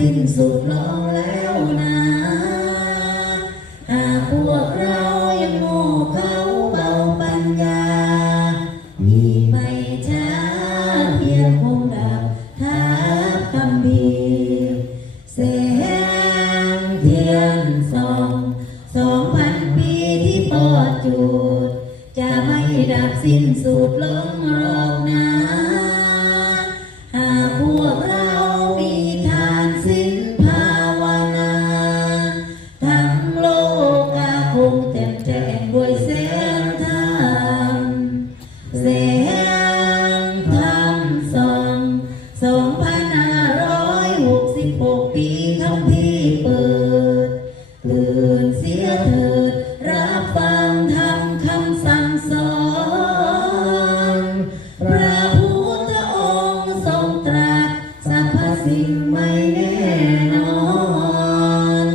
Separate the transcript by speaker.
Speaker 1: สิ้นสุดลงแล้วนะหากพวกเรายังโง่เขาเบาปัญญา มีไม่ช้าเพียงคงดับทับคำพีเสงเทียนสองสองพันปีที่ปอดจุด จะไม่ดับสิ้นสุดลงหรอกนะ หากพวกเรา กาคงเต็มแจ่มด้วยเส้นทางเส้นทางสองสองพันห้าร้อยหกสิบหกปีทำพี่เปิด ตื่นเสียเถิดรับฟังธรรมคำสั่งสอนพระพุทธองค์ทรงตรัสสรรพสิ่งไม่แน่นอน